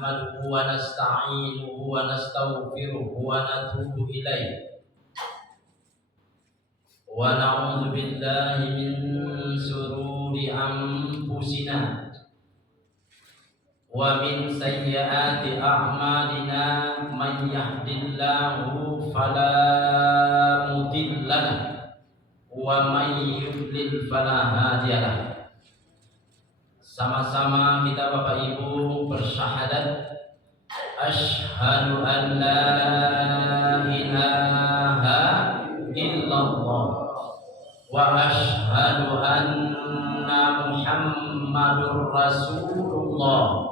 نحمده ونستعينه ونستغفره ونتوب إليه ونعوذ بالله من شرور أنفسنا ومن سيئات أعمالنا من يهد الله فلا مضل له ومن يضلل فلا هادي له. Sama-sama kita Bapak Ibu bersyahadat asyhadu an la ilaha illallah wa asyhadu anna Muhammadur Rasulullah.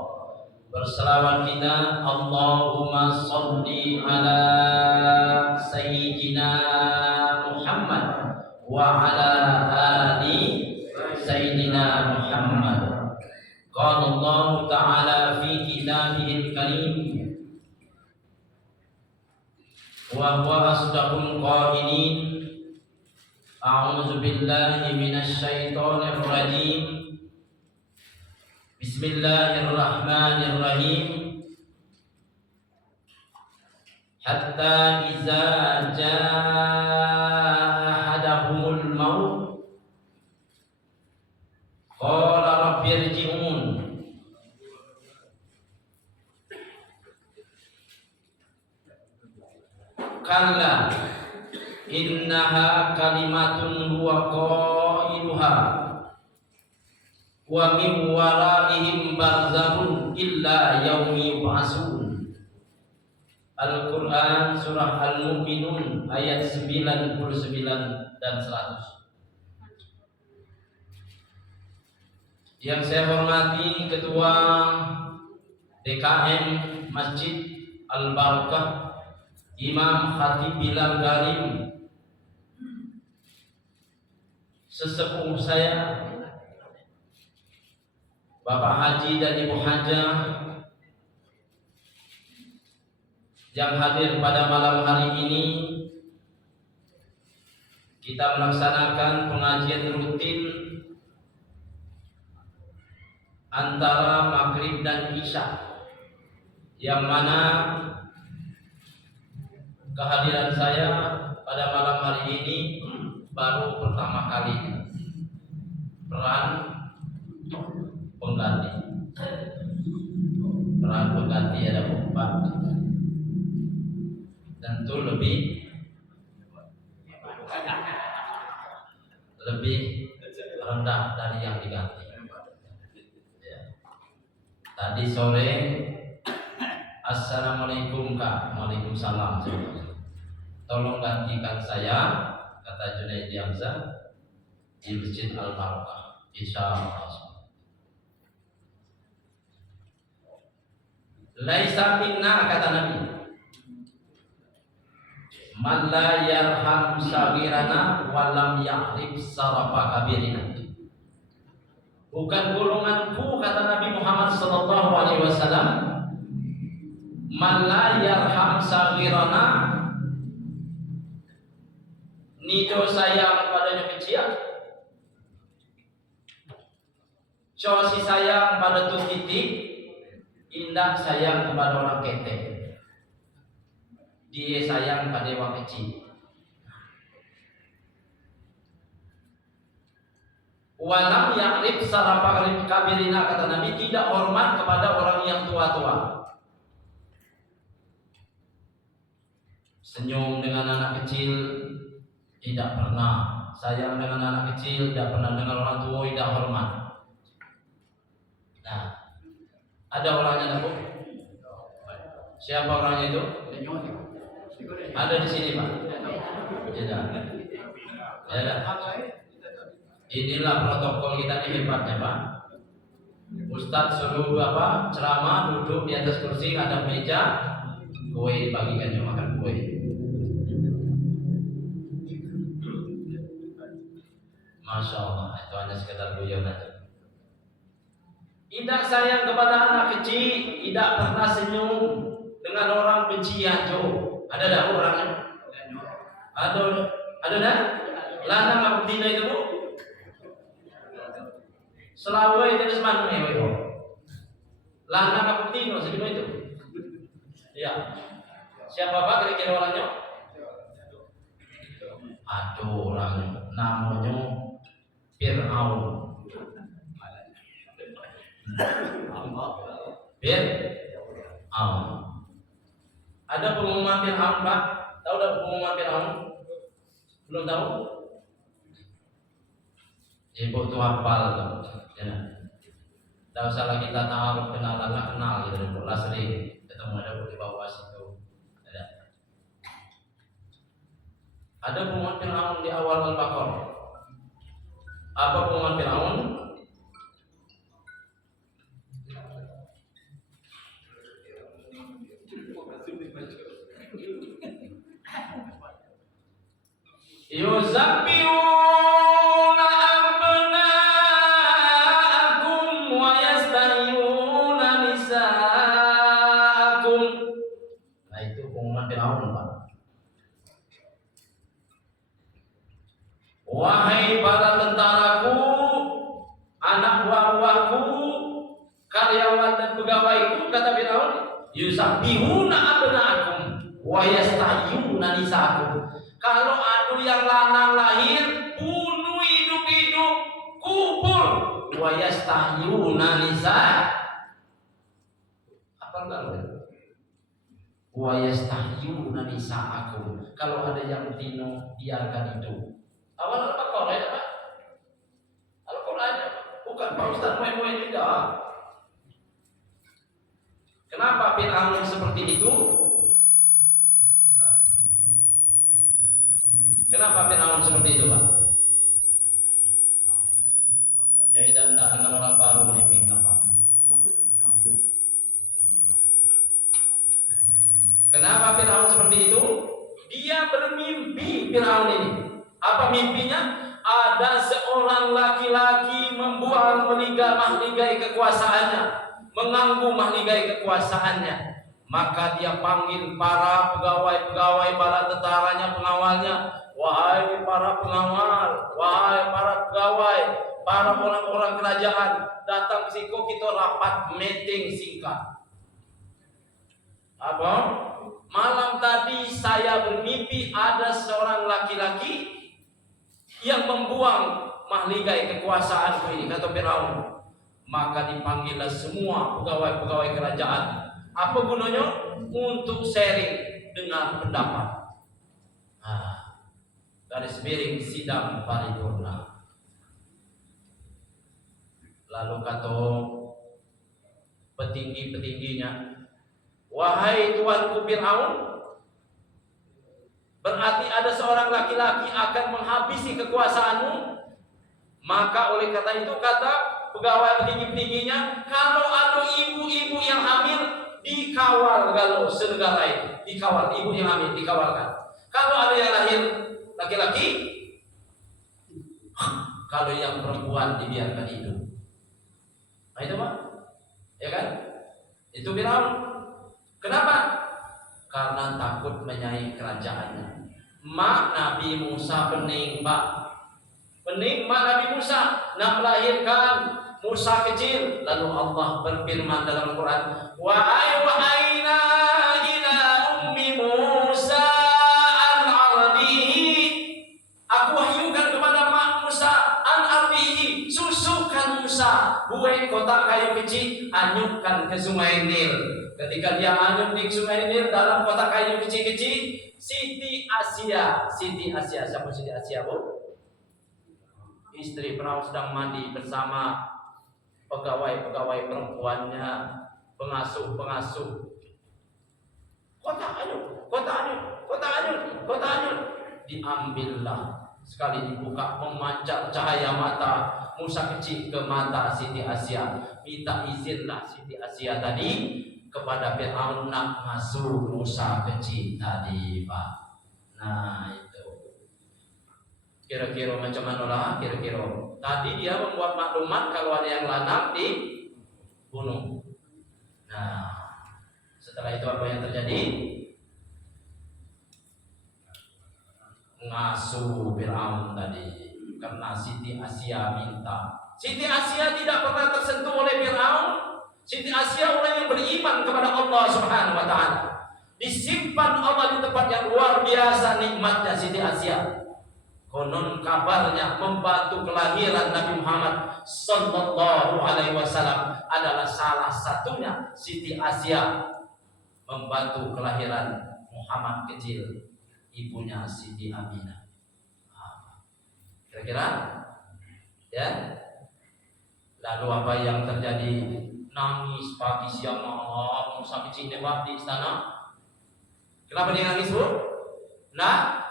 Berselawat kita Allahumma sholli ala sayyidina Muhammad wa ala ali sayyidina Muhammad. Qala Allah Ta'ala fi kitabihil karim wa huwa asdaqul qailin. A'udzu billahi minasy syaithanir rajim. Bismillahirrahmanirrahim. Hatta iza jaa ahadahumul maut qala rabbi irji'un. Kalla innaha kalimatun huwa qailuha wa min waraihim barzakhun illa yaumi yub'atsun. Al-Quran surah Al-Mu'minun ayat 99 dan 100. Yang saya hormati Ketua DKM Masjid Al-Barakah Imam Khatib Bilal Garim, sesepuh saya Bapak Haji dan Ibu Hajah yang hadir pada malam hari ini. Kita melaksanakan pengajian rutin antara maghrib dan isya, yang mana kehadiran saya pada malam hari ini baru pertama kali. Peran pengganti ada 4. Tentu lebih rendah dari yang diganti. Tadi sore assalamualaikum Kak. Waalaikumsalam. Tolong gantikan saya, kata Junaidi Hamzah, di Masjid Al-Barakah, insyaallah. Laisa minna, kata Nabi, man la yarham saghirana wa lam ya'rif sarafa kabirina. Bukan golonganku, kata Nabi Muhammad sallallahu alaihi wasallam, man la yarham saghirana, nido sayang padanya kecil, cosi sayang pada tuh titik, indah sayang kepada orang kete. Dia sayang pada orang kecil. Walam ya'rif sarafa kabirina, kata Nabi, tidak hormat kepada orang yang tua-tua. Senyum dengan anak kecil tidak pernah, sayang dengan anak kecil tidak pernah, dengan orang tua tidak hormat. Nah, ada orangnya Bu? Siapa orangnya itu? Ada di sini Pak? Tidak. Inilah protokol kita ini hebatnya Pak. Ustadz suruh ceramah, duduk di atas kursi, ada meja, kue dibagikannya, makan kue. Masya Allah, itu hanya sekedar guyon aja. Tidak sayang kepada anak kecil, tidak pernah senyum dengan orang benciajo. Ada dah orangnya? Ada dah? Lanang apa betina itu Bu? Selawe jenis mana nih? Lanang apa betina segitu itu? Ya. Siapa Pak kira-kira orangnya? Ada orang namanya Fir'aun. Fir'aun. Ada pengumuman Fir'aun Pak? Tahu ada pengumuman Fir'aun? Belum tahu? Ibu tuh hafal tuh. Ya. Tidak usah lagi kita tahu kenal gitu. Lah sering ketemu ada di bawah situ. Ada pengumuman Fir'aun di awal Al-Baqarah. Apa pengumuman Fir'aun? Yuzabbihuna abna'akum wa yastahyuna nisa'akum. Nah itu pengumuman Fir'aun Pak. Wahai para tentaraku, anak buah-buahku, karyawan dan pegawaiku, kata Fir'aun, yuzabbihuna abna'akum wa yastahyuna nisa'akum. Kalau ada yang lanang lahir, bunuh hidup-hidup, kubur. Wa yastahyuna nisa. Apa enggak? Wa yastahyuna nisa'akum. Kalau ada yang dino, biarkan itu. Awal Al-Baqarah ya Pak? Al-Quran ya Pak? Bukan Pak Ustaz main-main tidak. Kenapa Fir'aun seperti itu? Kenapa Fir'aun seperti itu Pak? Jadi dan akan orang baru ini kenapa? Kenapa Fir'aun seperti itu? Dia bermimpi Fir'aun ini. Apa mimpinya? Ada seorang laki-laki membuang mahligai kekuasaannya, mengganggu mahligai kekuasaannya. Maka dia panggil para pegawai-pegawai, para tentaranya, pengawalnya. Wahai para pengawal, wahai para pegawai, para orang-orang kerajaan, datang ke sini kita rapat meeting singkat. Apa? Malam tadi saya bermimpi ada seorang laki-laki yang membuang mahligai kekuasaanku ini, kata Fir'aun. Maka dipanggillah semua pegawai-pegawai kerajaan. Apa gunanya? Untuk sharing dengan pendapat. Garis miring sidang paripurna. Lalu kata petinggi-petingginya, wahai tuanku Fir'aun, berarti ada seorang laki-laki akan menghabisi kekuasaanmu. Maka oleh kata itu, kata pegawai petinggi-petingginya, kalau ada ibu-ibu yang hamil, dikawal kalau senegara itu. Dikawal, ibu yang hamil dikawalkan. Kalau ada yang lahir laki-laki, kalau yang perempuan dibiarkan hidup. Nah itu Pak, ya kan? Itu Fir'aun. Kenapa? Karena takut menyai kerajaannya. Mak Nabi Musa pening Pak. Pening mak Nabi Musa nak melahirkan Musa kecil. Lalu Allah berfirman dalam Quran, wa ayuhayna ila ummi Musa an ardihi. Aku wahyukan kepada mak Musa an ardihi, susukan Musa, buat kotak kayu kecil, anyupkan ke sungai Nil. Ketika dia anyup di sungai Nil dalam kotak kayu kecil-kecil, Siti Asia, siapa Siti Asia Bu? Istri Fir'aun sedang mandi bersama pegawai-pegawai perempuannya, pengasuh-pengasuh. Kotak anyup. Diambillah, sekali dibuka memancar cahaya mata Musa kecil ke mata Siti Asia. Minta izinlah Siti Asia tadi kepada Fir'aun nak ngasuh Musa kecil tadi Pak. Nah itu kira-kira macam mana lah, kira-kira tadi dia membuat maklumat kalau ada yang lanang dibunuh. Nah setelah itu apa yang terjadi? Ngasuh Fir'aun tadi karena Siti Asia minta. Siti Asia tidak pernah tersentuh oleh Fir'aun. Siti Asia orang yang beriman kepada Allah Subhanahu wa taala. Simpan Allah di tempat yang luar biasa nikmatnya Siti Asia. Konon kabarnya membantu kelahiran Nabi Muhammad Sallallahu Alaihi Wasallam adalah salah satunya Siti Asia membantu kelahiran Muhammad kecil, ibunya Siti Aminah. Kira-kira ya. Lalu apa yang terjadi? Nangis pagi siang malam sampai cinta di istana. Kenapa dia nangis, Bu? Nak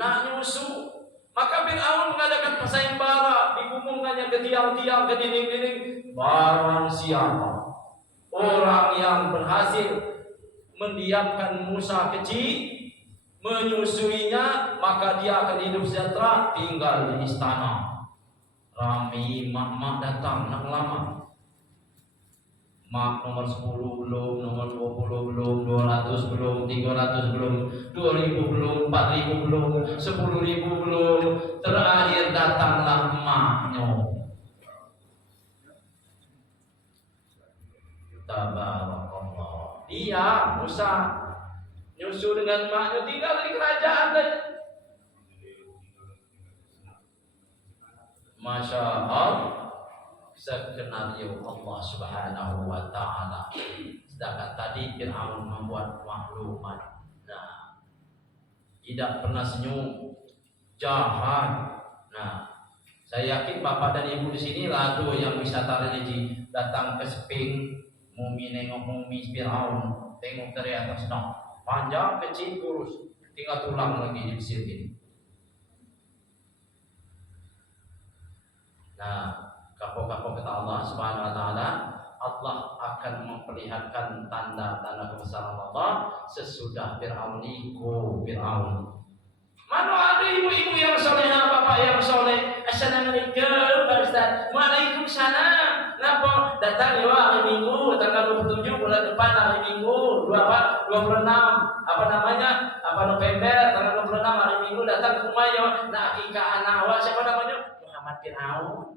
nyusu. Maka Fir'aun mengadakan sayembara, diumumkannya ke tiang-tiang, ke dinding-dinding. Barang siapa orang yang berhasil mendiamkan Musa kecil, menyusuinya, maka dia akan hidup sejahtera, tinggal di istana. Rami mak datang, nak lama. Mak nomor 10 belum, nomor 20 belum, 200 belum, 300 belum, 2000 belum, 4000 belum, 10.000 belum. Terakhir datanglah emaknya. Tabarakallah. Dia Musa nyusu dengan emaknya, tinggal di kerajaan saja. Masya Allah. Skenario Allah Subhanahu wa Ta'ala. Sedangkan tadi Fir'aun membuat maklumat. Nah, tidak pernah senyum, jahat. Nah, saya yakin Bapak dan Ibu di sini rado yang wisata religi datang ke Seping, mumi nengok mumi Fir'aun, tengok dari atas dong, panjang kecil kurus, tinggal tulang lagi di Mesir ini. Nah, kapok-kapok kata Allah Subhanahu wa Ta'ala, Allah akan memperlihatkan tanda-tanda kebesaran Allah sesudah Fir'aun ikut Fir'aun. Mana ada ibu-ibu yang soleh, bapak yang soleh? Assalamualaikum Pak Ustaz. Waalaikumsalam. Kenapa? Datang ya hari Minggu, tanggal 27 bulan depan hari Minggu 26 November tanggal 26 hari Minggu datang ke rumah ya. Nak akikah anak awak siapa namanya? Muhammad Fir'aun.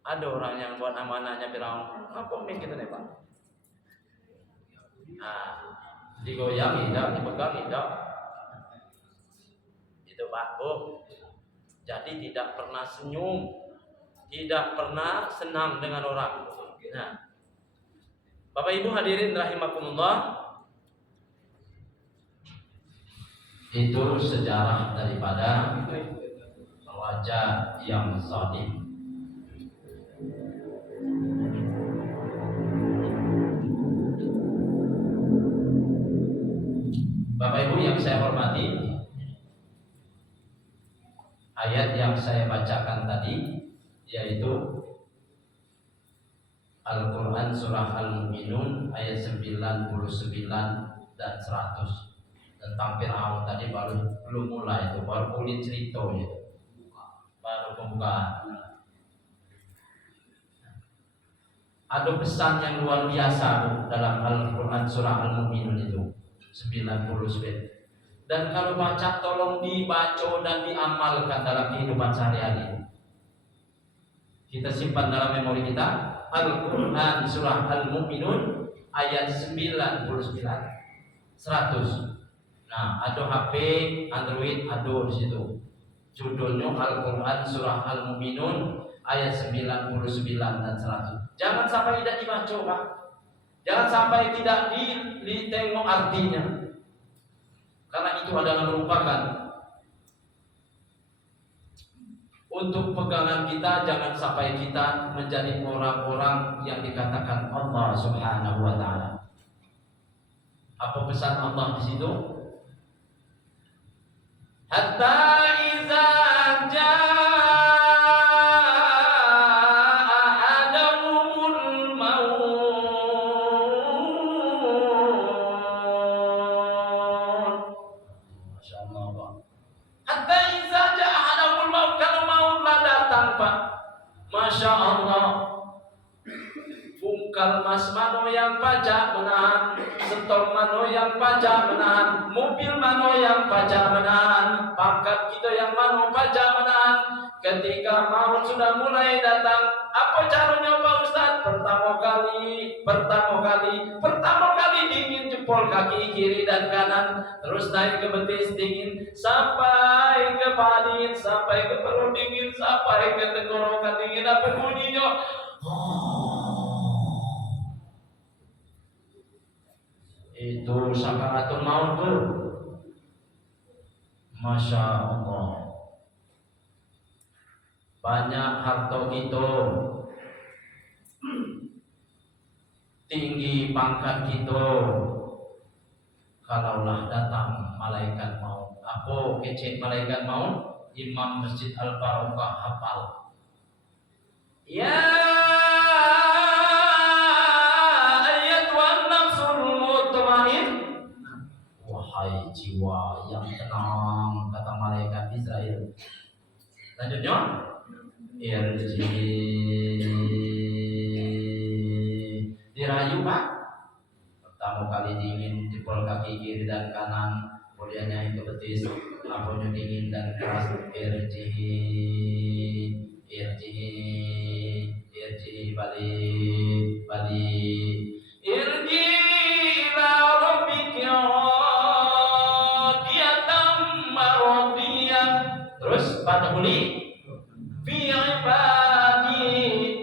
Ada orang yang buat nama anaknya Fir'aun. Apa mikir nih Pak? Nah, digoyang tidak, dipegang tidak. Itu Pak, Bu. Jadi tidak pernah senyum, tidak pernah senang dengan orang. Nah, Bapak Ibu hadirin rahimakumullah, itu sejarah daripada raja yang zalim. Bapak Ibu yang saya hormati, ayat yang saya bacakan tadi yaitu Al-Quran surah Al-Mu'minun ayat 99 dan 100 tentang Fir'aun. Tadi belum mulai itu, baru kulit cerita itu, baru pembukaan. Ada pesan yang luar biasa dalam Al-Quran surah Al-Mu'minun itu 99. Dan kalau baca tolong dibaca dan diamalkan dalam kehidupan sehari-hari. Kita simpan dalam memori kita Al-Quran surah Al-Mu'minun ayat 99 100. Nah, ada HP Android ada di situ. Judulnya Al-Quran surah Al-Mu'minun ayat 99 dan 100. Jangan sampai tidak dibaca, Pak. Jangan sampai tidak ditengok artinya. Karena itu adalah merupakan untuk pegangan kita. Jangan sampai kita menjadi orang-orang yang dikatakan Allah Subhanahu wa Ta'ala. Apa pesan Allah di situ? Hatta iza Masya Allah, bungkal mas mano yang pajak menahan, stok mano yang pajak menahan, mobil mano yang pajak menahan, pangkat kita yang mano pajak menahan. Ketika maut sudah mulai datang, apa caranya Pak Ustaz? Pertama kali kaki kiri dan kanan, terus naik ke betis dingin, sampai ke panin, sampai ke perut dingin, sampai ke tenggorokan dingin. Apa bunyinya? Itu sakaratul maut tuh. Masya Allah. Banyak harta kita, tinggi pangkat kita, kalaulah datang malaikat maut. Apa kecek malaikat maut? Imam Masjid Al-Barokah hafal. Ya ayyatuhan nafsul mutmain, wahai jiwa yang tenang, kata malaikat Israel. Lanjutnya, irji, dirayu Pak. Pertama kali dingin, jempol kaki kiri dan kanan, kemudian naik ke betis, lampunya dingin dan keras. Irji, balik, irji ila rabbika radiyatan maradiyah. Terus padahuli fi ibadi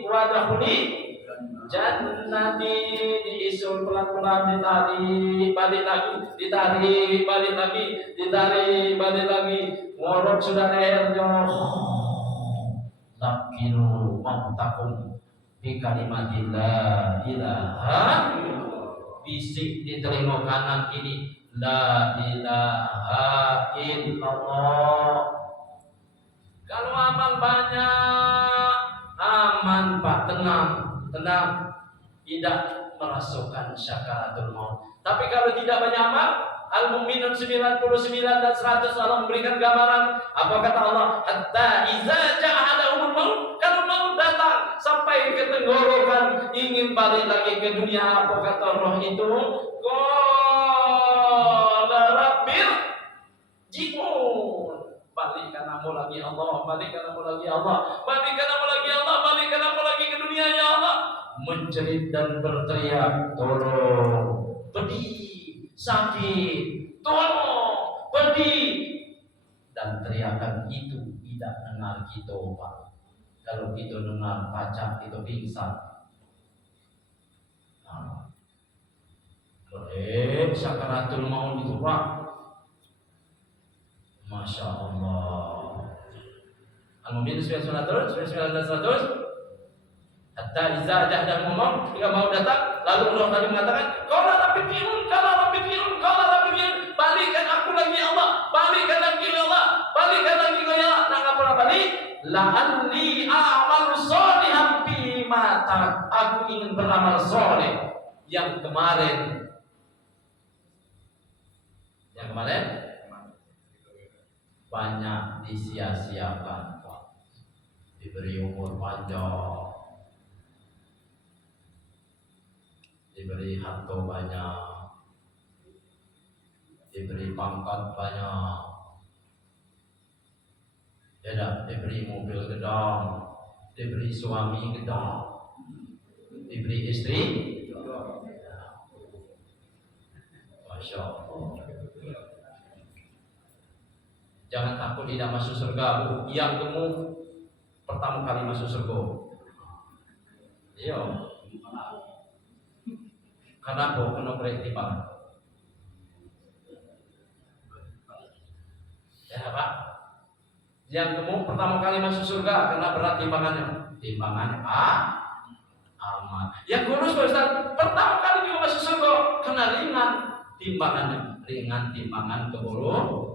wadahuli jannati, diisul pelan-pelan, ditarik balik lagi, ditarik balik lagi, ditarik balik lagi. Ngorok sudah lehernya. Zakiru mautakum bi kalimatin la ilaha, bisik di telinga kanan ini, la ilaha illallah. Kalau amal banyak, aman Pak, tenang, tidak merasukan syakaratul maut. Tapi kalau tidak banyak amal, Al-Mu'minun 99 dan 100 Allah memberikan gambaran. Apa kata Allah? Hatta iza ja'ahadahumul maut, kalau maut datang sampai ke tenggorokan, ingin balik lagi ke dunia, apa kata roh itu? Qala rabbil ji'un, balikkan aku lagi Allah, balikkan aku lagi Allah, balikkan aku lagi Allah, balikkan aku lagi ke dunia ya Allah. Menjerit dan berteriak, tolong, pedih, sakit, tolong, pedih. Dan teriakan itu tidak dengar kita Pak. Kalau kita dengar pacak itu pingsan. Nah, sakaratul maut itu Pak, Masya Allah. Al-Mu'min 99 hatta iza jahdah maut, ketika mau datang, lalu Allah tadi mengatakan, qala rabbi fir'un, balikkan aku lagi Allah, balikkan lagi Allah, balikkan lagi Allah. Nah, apa balik? La'alli a'malu sholihan bima tarak, aku ingin beramal soleh yang kemarin banyak disia-siakan Pak. Diberi umur panjang, diberi harta banyak, diberi pangkat banyak, diberi mobil gedang, diberi suami gedang, diberi istri. Masya Allah. Jangan takut tidak masuk surga, Bu. Yang kamu pertama kali masuk surga. Iya. Kenapa? Kena pertimbangan. Ya Pak. Yang kamu pertama kali masuk surga karena berat timbangannya. Timbangan aman. Yang kurus Pak Ustaz, pertama kali juga masuk surga karena ringan timbangannya. Ringan timbangan keburu.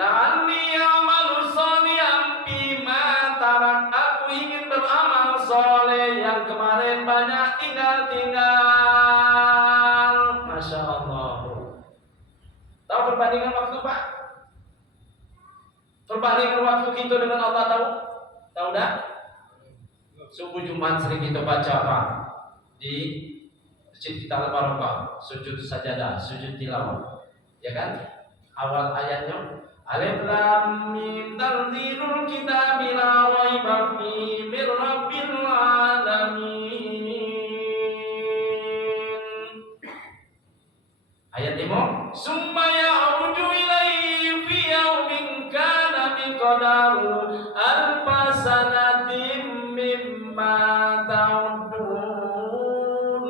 La'alli amalu sholihan bima tarak, aku ingin beramal soleh yang kemarin banyak tinggal. Masya Allah. Tahu perbandingan waktu Pak? Perbandingan waktu kita dengan Allah tahu? Tahu dah? Subuh Jumat sering kita baca Pak di Masjid kita Al-Barokah, sujud sajadah, sujud tilawah, ya kan? Awal ayatnya Alif Lam Mim tanzilul kitabi la raiba fihi mir miqdaru alfasanatim mimma ta'udun.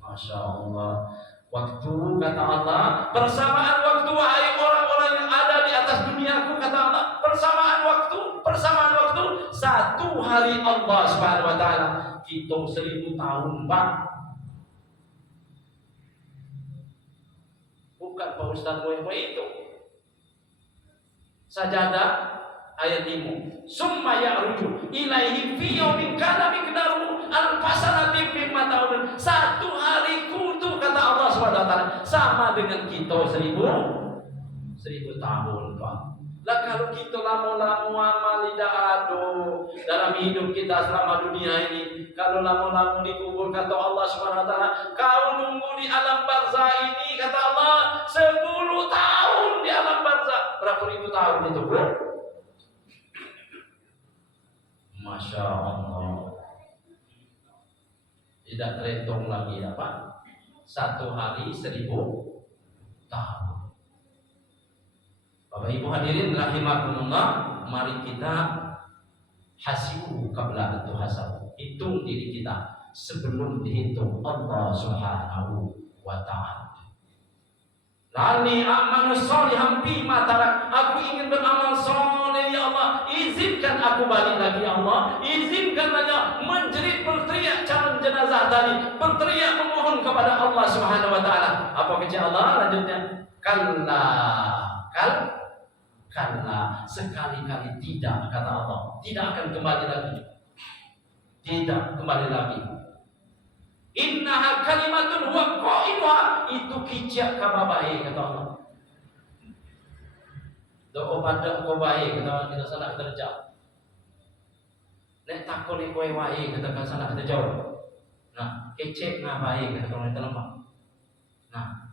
Masya Allah. Waktu, kata Allah, persamaan waktu, wahai orang-orang yang ada di atas duniaku, kata Allah, persamaan waktu, satu hari Allah Subhanahu wa ta'ala hitung 1000 tahun, Pak. Bukan Pak Ustaz itu sajadah ayat 5. Summa ya'ruju ilaihi fi yaumin kana miqdaru alfasanatin mimma ta'udun. Satu hari kutu, kata Allah Subhanahu wa ta'ala, sama dengan kita 1000 tahun, Pak. Lah kalau kita lama-lama amal tidak ada dalam hidup kita selama dunia ini, kalau lama-lama dikubur, kata Allah Subhanahu wa ta'ala, kau nunggu di alam barzah ini, kata Allah, 10 tahun di alam barzah. Berapa ribu tahun itu, Bro? Masya Allah. Tidak terhitung lagi apa? Satu hari 1000 tahun. Bapak Ibu hadirin rahimakumullah, mari kita hasibu qabla an tuhasabu. Hitung diri kita sebelum dihitung Allah Subhanahu wa ta'ala. Lani a'malu sholihan fima tarak. Aku ingin beramal soleh, ya Allah. Izinkan aku balik lagi, ya Allah. Izinkan saja menjerit, berteriak calon jenazah tadi, berteriak memohon kepada Allah Subhanahu wa ta'ala. Apa kata Allah lanjutnya? Kalla, sekali-kali tidak, kata Allah, tidak akan kembali lagi. Tidak kembali lagi. Innaha kalimatun huwa qailuha, itu kicak kababai, kata Allah. Doa pada kababai, kata Allah, kita salah terjauh. Nek takon kowe wae, kata kan salah terjauh. Nah, kecek ngabai, kata Allah, lemah. Nah,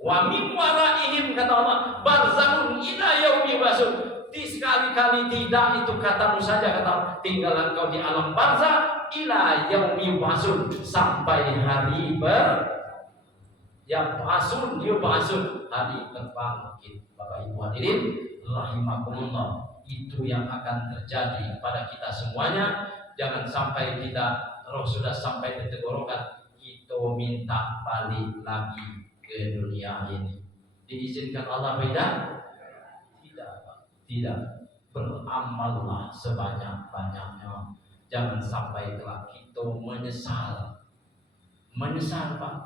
wa min waraihim, kata Allah, barzahun ila yaumi yub'atsun. Sekali-kali tidak, itu katamu saja, kata Allah, tinggal engkau di alam barzah ila yaumi yub'atsun, sampai hari yub'atsun, hari berbangkit. Bapak Ibu hadirin rahimakumullah, itu yang akan terjadi pada kita semuanya. Jangan sampai kita roh sudah sampai di tenggorokan, kita minta balik lagi ke dunia ini. Diizinkan Allah beda? Tidak. Beramallah sebanyak-banyaknya. Jangan sampai kelak kita menyesal, Pak.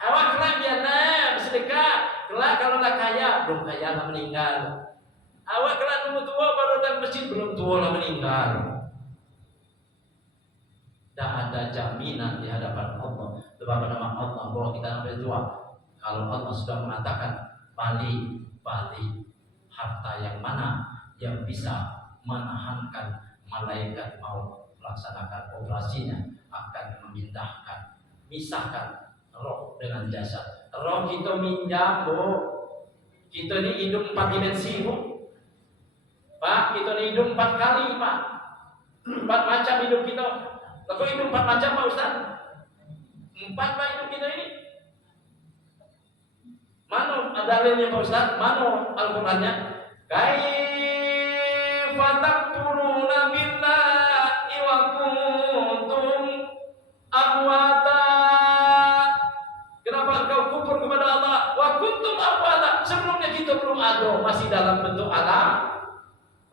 Awak kelak biarlah bersedekah. Kelak kalau lah kaya, belum kaya lah meninggal. Awak kelak nunggu tua baru datang masjid, belum tua lah meninggal. Tak ada jaminan di hadapan Allah, sebab nama Allah bahwa kita sampai tua. Kalau Allah sudah mengatakan balik, harta yang mana yang bisa menahankan malaikat mau melaksanakan operasinya, akan memindahkan, misahkan roh dengan jasad. Roh kita minjam, Bu. Kita ini hidup 4 dimensi, Bu. Pak, kita ini hidup 4 kali, Pak. 4 macam hidup kita. Lalu hidup 4 macam, Pak Ustaz? 4 Pak hidup kita ini. Mana dalilnya, Pak Ustaz? Mana Al-Qur'annya? Kaifa takfuruna billahi wa kuntum amwata. Kenapa engkau kufur kepada Allah? Wa kuntum amwata. Sebelumnya kita belum ada, masih dalam bentuk alam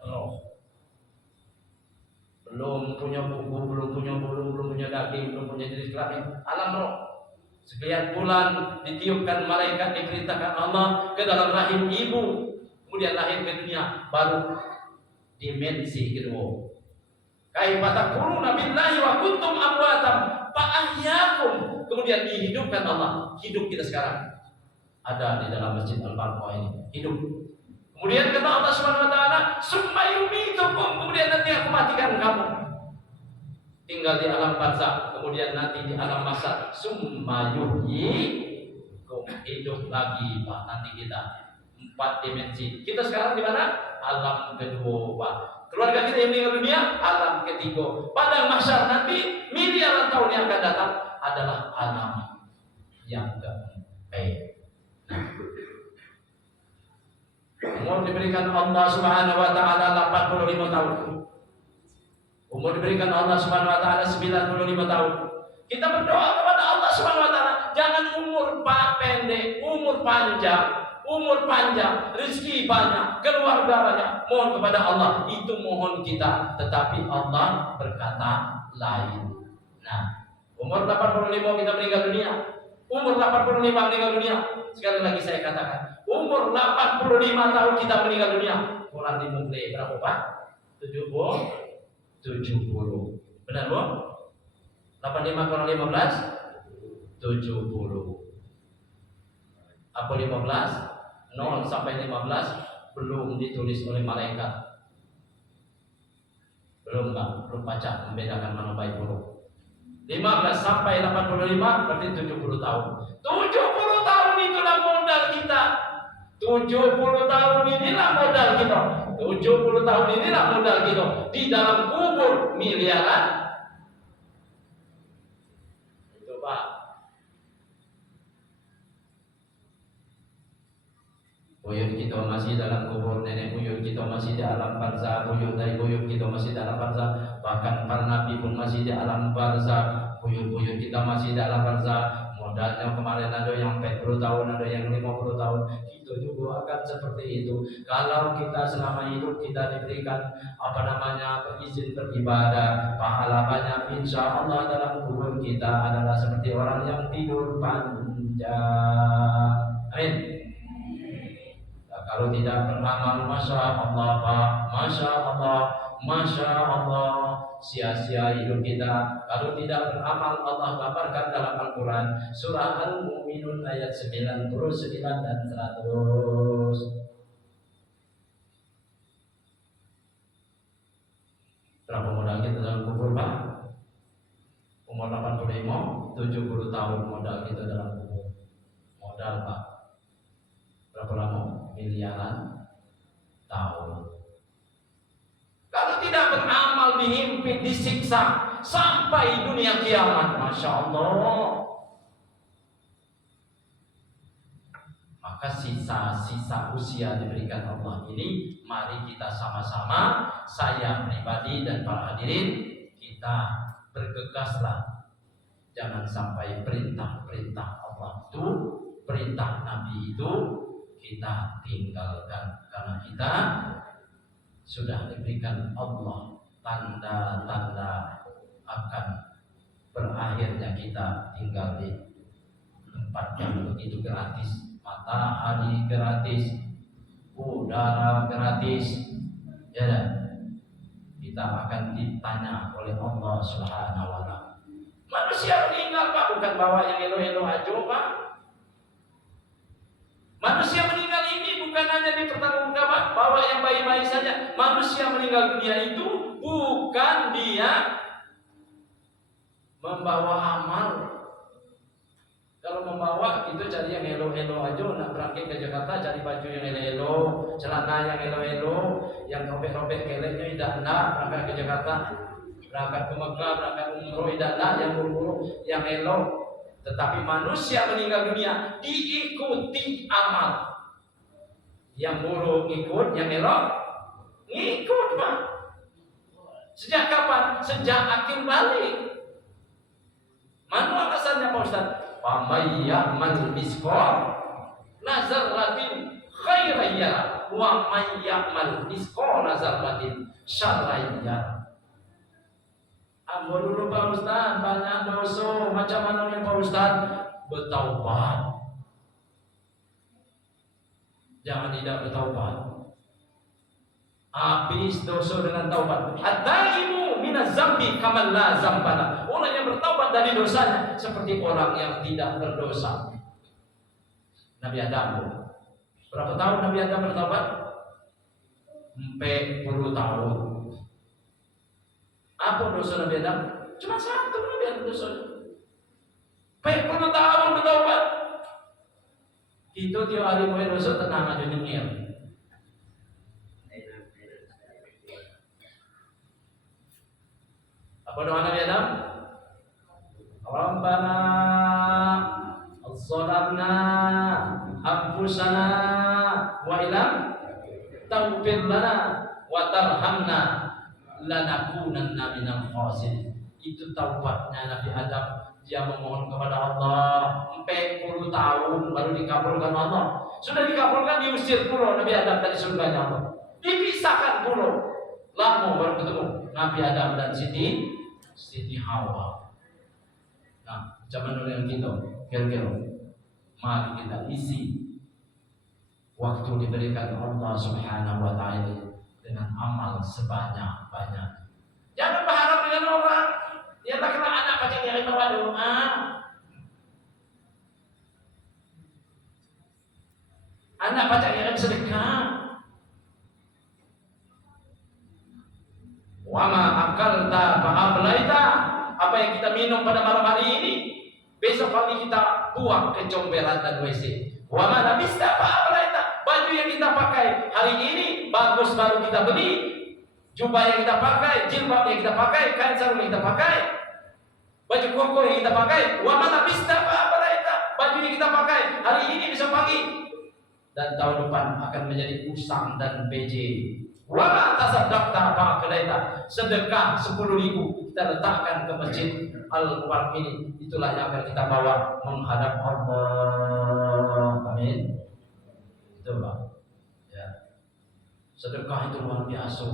roh. Belum punya buku, belum punya bulu, belum punya daging, belum punya jenis kelamin, alam roh. Sekian bulan ditiupkan malaikat, diperintahkan Allah ke dalam rahim ibu, kemudian lahir ke dunia, baru dimensi kedua. Kaifa takfuruna billahi wa kuntum amwatam fa ahyakum. Kemudian dihidupkan Allah, hidup kita sekarang ada di dalam Masjid Al-Barqah ini, hidup. Kemudian kata Allah Subhanahu wa taala, "Summa yumitukum." Kemudian nanti aku matikan kamu. Tinggal di alam barzakh, kemudian nanti di alam mahsyar. Summa yuhyikum, hidup lagi, Pak. Nanti kita 4 dimensi. Kita sekarang di mana? Alam kedua, Pak. Keluarga kita yang meninggal dunia, alam ketiga. Pada mahsyar nanti, miliaran tahun yang akan datang adalah alam yang keempat. Umur diberikan Allah Subhanahu wa taala 85 tahun. Umur diberikan Allah Subhanahu wa taala 95 tahun. Kita berdoa kepada Allah Subhanahu wa taala, jangan umur pendek, umur panjang, rezeki banyak, keluarga banyak. Mohon kepada Allah, itu mohon kita, tetapi Allah berkata lain. Nah, umur 85 kita meninggal dunia. Umur 85 meninggal dunia. Sekali lagi saya katakan, umur 85 tahun kita meninggal dunia. Kurang dimulai berapa Pak? 70. Benar Bu? 85 kurang 15 70. Apa 15? 0 sampai 15 belum ditulis oleh malaikat. Belum baca membedakan mana baik buruk. 15 sampai 85 berarti 70 tahun. 70 tahun itulah modal kita. 70 tahun inilah modal kita. 70 tahun inilah modal kita. Di dalam kubur miliaran. Itu Pak. Buyut kita masih dalam kubur, nenek buyut kita masih di alam barzah, buyut dari buyut kita masih dalam barzah, bahkan para nabi pun masih di alam barzah, buyut-buyut kita masih di alam barzah. Modalnya kemarin ada yang 40 tahun, ada yang 50 tahun, itu juga akan seperti itu. Kalau kita selama hidup kita diberikan izin beribadah, pahala banyak, insya Allah dalam kubur kita adalah seperti orang yang tidur panjang. Amin. Kalau tidak beramal, Masya Allah Pak, Masya Allah, sia-sia hidup kita. Kalau tidak beramal, Allah gambarkan dalam Al-Quran surah Al-Mu'minun ayat 99 dan 100. Berapa modal kita dalam kubur Pak? Umur 85, 70 tahun modal kita dalam kubur. Modal Pak. Berapa lama? Miliaran tahun. Kalau tidak beramal, dihimpit, disiksa sampai dunia kiamat. Masya Allah. Maka sisa-sisa usia diberikan Allah ini, mari kita sama-sama, saya pribadi dan para hadirin, kita bergegaslah. Jangan sampai perintah-perintah Allah itu, perintah Nabi itu kita tinggalkan, karena kita sudah diberikan Allah tanda-tanda akan berakhirnya kita tinggal di tempat yang begitu gratis, matahari gratis, udara gratis, ya. Kita akan ditanya oleh Allah Subhanahu wa taala. Manusia meninggal Pak, bukan bawa yang elo-elo aja Pak. Manusia meninggal ini bukan hanya dipertanggungjawabkan bahwa yang baik-baik saja. Manusia meninggal dunia itu bukan dia membawa amal. Kalau membawa itu cari yang elo-elo aja, nak berangkat ke Jakarta cari baju yang elo-elo, celana yang elo-elo, yang robek-robek keleknya tidak berangkat ke Jakarta, berangkat ke Mekah, berangkat umroh tidak yang buru-buru, yang elo. Tetapi manusia meninggal dunia diikuti amal. Yang buruk ikut, yang elok ngikut Pak. Sejak kapan? Sejak akil balik. Mana alasannya Pak Ustaz? Faman ya'mal misqal nazaratin khairan yara wa man ya'mal misqal nazaratin syarran yara. Ambo dulu Pak Ustaz, banyak dosa. Macam mana nih Pak Ustaz? Bertaubat. Jangan tidak bertaubat. Habis dosa dengan taubat. At-taibu minaz zambi kaman la zambala. Orang yang bertaubat dari dosanya seperti orang yang tidak berdosa. Nabi Adam. Berapa tahun Nabi Adam bertaubat? 40 tahun. Apa dosa Nabi Adam? Cuma satu Nabi Adam dosa. 40 tahun bertaubat. Itu tiap hari mulai dosa tenang aja nyengir. Apa doa Nabi Adam? Rabbana zalamna anfusana wa illam taghfir lana wa tarhamna lanakunanna minal khasirin. Itu taubatnya Nabi Adam. Dia memohon kepada Allah 40 tahun baru dikabulkan Allah. Sudah dikabulkan, diusir pula Nabi Adam dari surganya Allah. Dipisahkan pula. Lama baru ketemu Nabi Adam dan Siti Hawa. Nah, zaman dulu yang kita kira-kira mari kita isi waktu diberikan Allah Subhanahu wa taala dengan amal sebanyak-banyak. Jangan berharap dengan orang. Ya tak kena anak baca kirim doa. Anak baca kirim sedekah. Wa ma akalta fa ablaita. Apa yang kita minum pada malam hari ini, besok pagi kita buang ke comberan dan WC. Wa ma labista fa ablaita. Baju yang kita pakai hari ini bagus baru kita beli. Jubah yang kita pakai, jilbab yang kita pakai, kain sarung yang kita pakai, baju koko yang kita pakai, wa ma labista fa ablaita. Baju yang kita pakai hari ini besok pagi dan tahun depan akan menjadi usang dan BJ. Wa ma tasaddaqta fa qadaita. Sedekah 10.000 kita letakkan ke masjid Al-Quran ini. Itulah yang akan kita bawa menghadap Allah. Amin. Itu Pak. Ya. Sedekah itu luar biasa.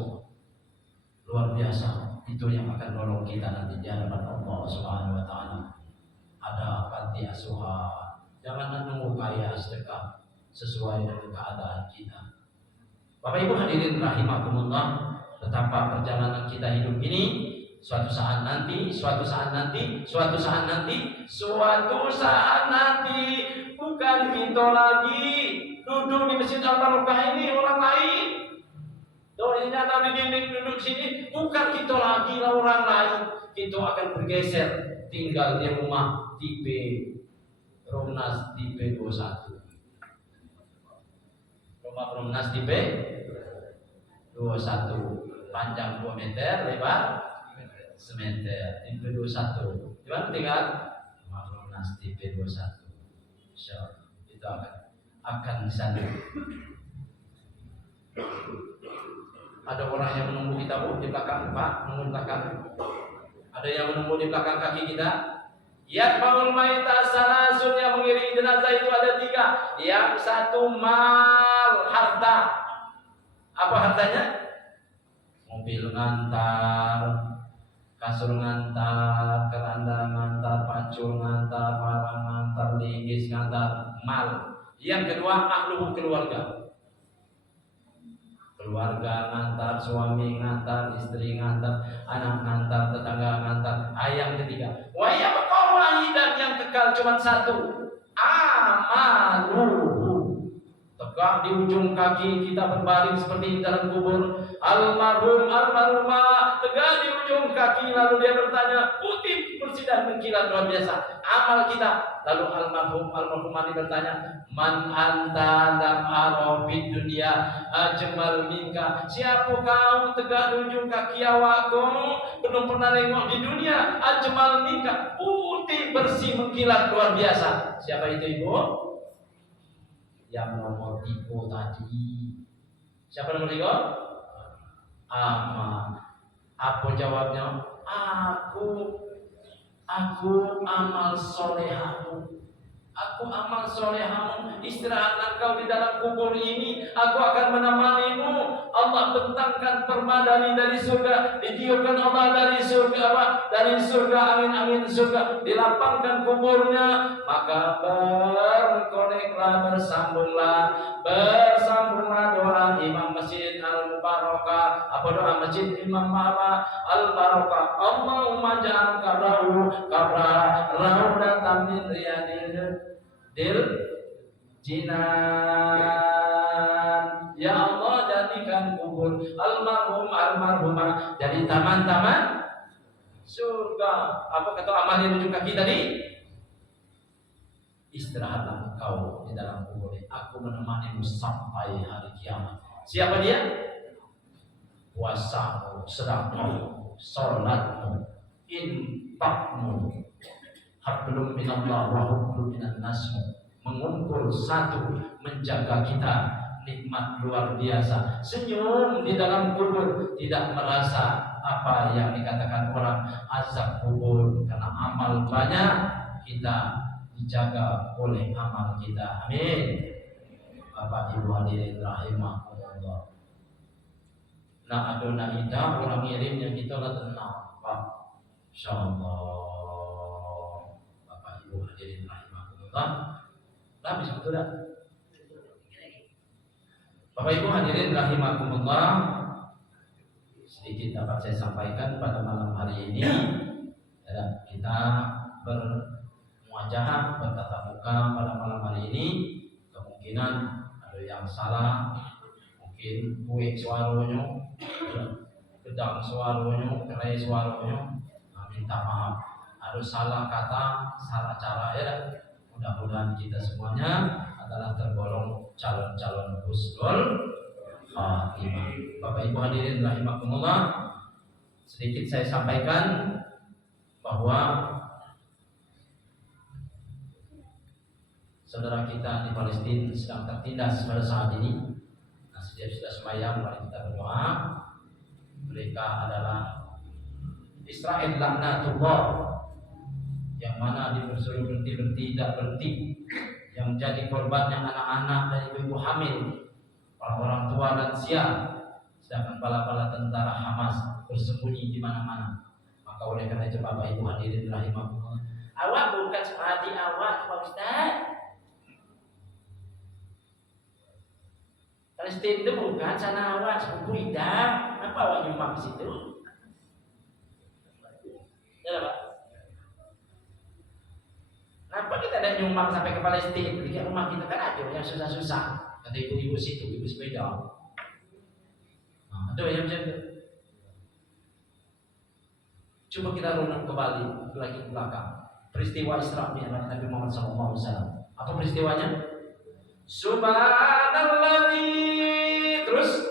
Luar biasa. Itu yang akan nolong kita nanti di hadapan Allah Subhanahu wa taala. Ada panti asuhan. Jangan menunggu kaya sedekah sesuai dengan keadaan kita. Bapak Ibu hadirin rahimakumullah, betapa perjalanan kita hidup ini suatu saat nanti bukan kita lagi duduk di masjid Al-Barokah ini orang lain. Doanya ada di dinding duduk sini, bukan kita lagi lah orang lain. Kita akan bergeser tinggal di rumah tipe Romnas tipe 21. Rumah Romnas tipe 21, panjang 2 meter, lebar semeter, tipe 21. Di mana tinggal? Rumah Romnas tipe 21. Insyaallah itu akan di sana. Ada orang yang menunggu kita Bu di belakang, Pak, menunggu di belakang. Ada yang menunggu di belakang kaki kita. Yatba'ul maita salasun, yang mengiringi jenazah itu ada 3. Yang satu mal, harta. Apa hartanya? Mobil ngantar, kasur ngantar, keranda ngantar, pancur ngantar, barang ngantar, linggis ngantar, mal. Yang kedua ahlu keluarga. Keluarga ngantar, suami ngantar, istri ngantar, anak ngantar, tetangga ngantar. Yang ketiga, wa yabqa wahidan, yang kekal cuma satu, amaluhu. Tegak di ujung kaki kita berbaring seperti dalam kubur. Almarhum, almarhumah tegak di ujung kaki, lalu dia bertanya, putih bersih dan mengkilat luar biasa amal kita. Lalu almarhum, almarhumah ini bertanya, man anta lam arafid dunia ajmal minka. Siapa kau tegak di ujung kaki awakku, belum pernah nengok di dunia, ajmal minka, putih bersih mengkilat luar biasa. Siapa itu Ibu? Yang nomor 3 tadi. Siapa nomor 3? Amal. Apa jawabnya? Aku amal solehamu. Aku amal solehamu. Istirahatlah kau di dalam kubur ini. Aku akan menemanimu. Allah bentangkan permadani dari surga, ditiupkan Allah dari surga, dari surga, angin-angin surga, dilapangkan kuburnya. Maka berkoneklah, bersambunglah doa Imam Masjid Al-Barokah. Apa doa Masjid Imam Al-Barokah? Allahumma ja'al kabra raudatan min riyadil jinan. Ya Allah, jadikan kubur almarhum almarhumah jadi taman-taman surga. Apa kata amal yang ujung kaki tadi? Istirahatlah kau di dalam kubur. Aku menemanimu sampai hari kiamat. Siapa dia? Puasamu, sedekahmu, salatmu, infakmu, hablum minallah wa hablum minan nas, mengumpul satu, menjaga kita, nikmat luar biasa. Senyum di dalam kubur, tidak merasa apa yang dikatakan orang azab kubur, karena amal banyak kita dijaga oleh amal kita. Amin. Bapak Ibu hadirin rahimahullah. Nah adona ida orang ngirim yang kita lah tenang Pak. Insyaallah. Bapak Ibu hadirin rahimahullah. Habis betul tak? Bapak Ibu hadirin rahimakumullah, sedikit dapat saya sampaikan pada malam hari ini. Kita bermuajahah, bertatap muka pada malam hari ini. Kemungkinan ada yang salah, mungkin kue suaranya, gedang suaranya, kerai suaranya, minta maaf. Ada salah kata, salah cara ya. Mudah-mudahan kita semuanya adalah tergolong calon-calon husnul khatimah. Bapak Ibu hadirin rahimakumullah, sedikit saya sampaikan bahwa saudara kita di Palestina sedang tertindas pada saat ini. Nah, setiap sudah sembahyang mari kita berdoa. Mereka adalah Israel laknatullah, yang mana disuruh berhenti tidak berhenti, yang menjadi korbannya anak-anak dan ibu-ibu hamil, orang-orang tua lansia, sedangkan bala-bala tentara Hamas bersembunyi di mana-mana. Maka oleh karena itu Bapak Ibu hadirin rahimahullah, awak bukan seperti awak Pak Ustaz. Palestina itu bukan sana awak sepupu Ida. Apa awak nyumbang di situ? Ya Pak. Kenapa kita ada nyumbang sampai ke Palestina? Di rumah kita kan ada yang susah-susah. Kata ibu-ibu situ, ibu sepeda. Nah, ada yang macam itu. Coba kita runut kembali lagi ke belakang. Peristiwa Isra Mi'raj Nabi Muhammad SAW. Apa peristiwanya? Subhanalladzi, terus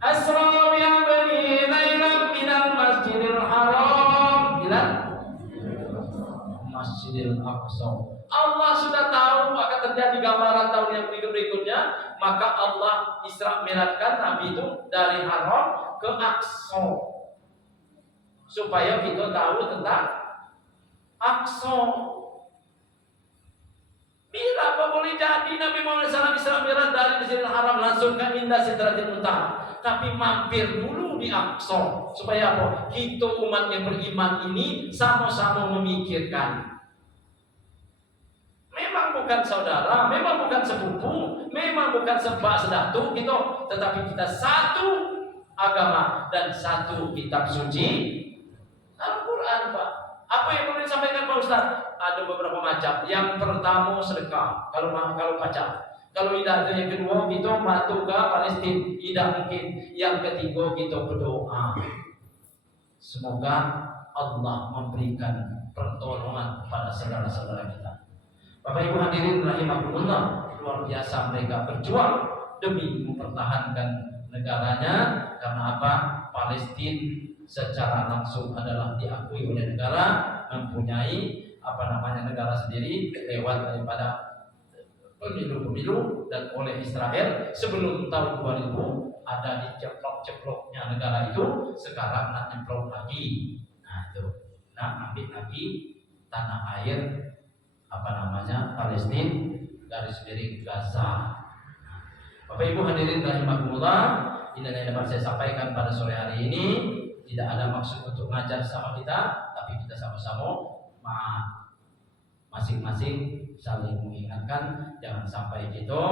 asra bi 'abdihi lailan minal masjidil haram ila Masjidil Aqsa. Allah sudah tahu akan terjadi gambaran tahun yang berikutnya, maka Allah Isra Mi'rajkan Nabi itu dari Haram ke Aqsa supaya kita tahu tentang Aqsa. Bila apa boleh jadi Nabi Muhammad SAW Isra Mi'raj dari Masjidil Haram langsung ke Indah Sidratil Muntaha, tapi mampir dulu di Aqsa supaya apa? Kita umat yang beriman ini sama-sama memikirkan. Memang bukan saudara, memang bukan sepupu, memang bukan sebab sedatu gitu, tetapi kita satu agama dan satu kitab suci Al-Quran, Pak. Apa yang perlu disampaikan Pak Ustaz? Ada beberapa macam. Yang pertama sedekah. Kalau baca. Kalau tidak ada yang kedua kita bantu ke Palestina. Tidak mungkin. Yang ketiga kita berdoa. Semoga Allah memberikan pertolongan kepada saudara-saudara kita. Bapak Ibu hadirin rahimakumullah, luar biasa mereka berjuang demi mempertahankan negaranya. Karena apa? Palestina secara langsung adalah diakui oleh negara, mempunyai negara sendiri lewat daripada pemilu-pemilu, dan oleh Israel sebelum tahun 2000 ada diceplok-ceploknya negara itu, sekarang nak nyeplok lagi. Nah itu, nak ambil lagi tanah air Palestina, garis miring Gaza. Bapak Ibu hadirin rahimakumullah, ini yang dapat saya sampaikan pada sore hari ini. Tidak ada maksud untuk ngajar sama kita, tapi kita sama-sama masing-masing saling mengingatkan, jangan sampai kita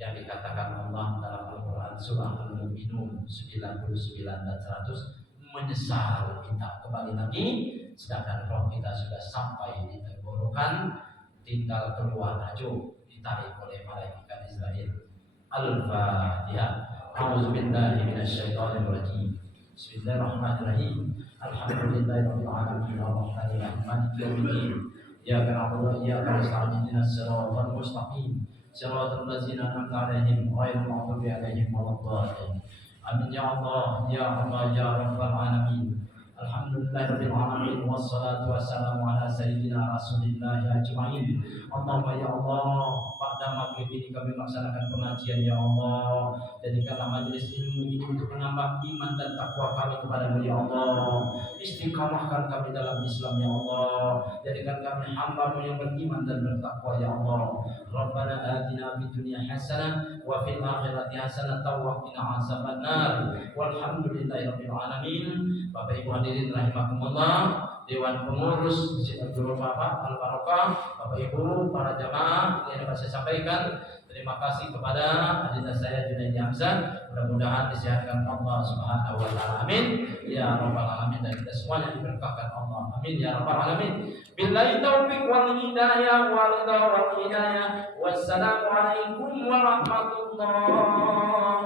yang dikatakan Allah dalam Al-Quran surah Al-Mu'minun 99 dan 100, menyesal kita kembali lagi, sedangkan roh kita sudah sampai di tenggorokan, tinggal keluar aja, ditarik oleh malaikat Israel. Al-Fatihah. A'udzu billahi minasyaitonir rajim. Bismillahirrahmanirrahim. Alhamdulillahirabbil alamin arrahmanir rahim maliki yaumiddin. Iyyaka na'budu wa iyyaka nasta'in ihdinas siratal mustaqim. Siratal ladzina an'amta 'alaihim ghairil maghdubi 'alaihim waladdallin. Amin ya Allah ya Allah ya rabbal alamin. Alhamdulillahirabbil alamin wassalatu wassalamu ala sayyidina Rasulillah ajmain. Allahumma ya Allah, pada maghrib ini kami melaksanakan pengajian ya Allah. Jadikanlah majelis ilmu ini untuk menambah iman dan takwa kami kepada-Mu ya Allah. Istiqamahkan kami dalam Islam ya Allah. Jadikan kami hamba-Mu yang beriman dan bertakwa ya Allah. Rabbana atina fid dunya hasanah wa fil akhirati hasanah wa qina azabannar. Walhamdulillahirabbil alamin. Bapak Ibu hadirin rahimakumullah, Dewan Pengurus Masjid Abdul Wahab Al Barokah, Bapak Ibu, para jamaah, ini dapat saya sampaikan terima kasih kepada adinda saya Junaidi Hamzah. Mudah-mudahan disehatkan Allah Subhanahu wa taala. Amin. Ya rabbal alamin, dan kita semuanya diberkahkan Allah. Amin ya rabbal alamin. Billahi taufiq wal hidayah wal hidayah. Wassalamu alaikum warahmatullahi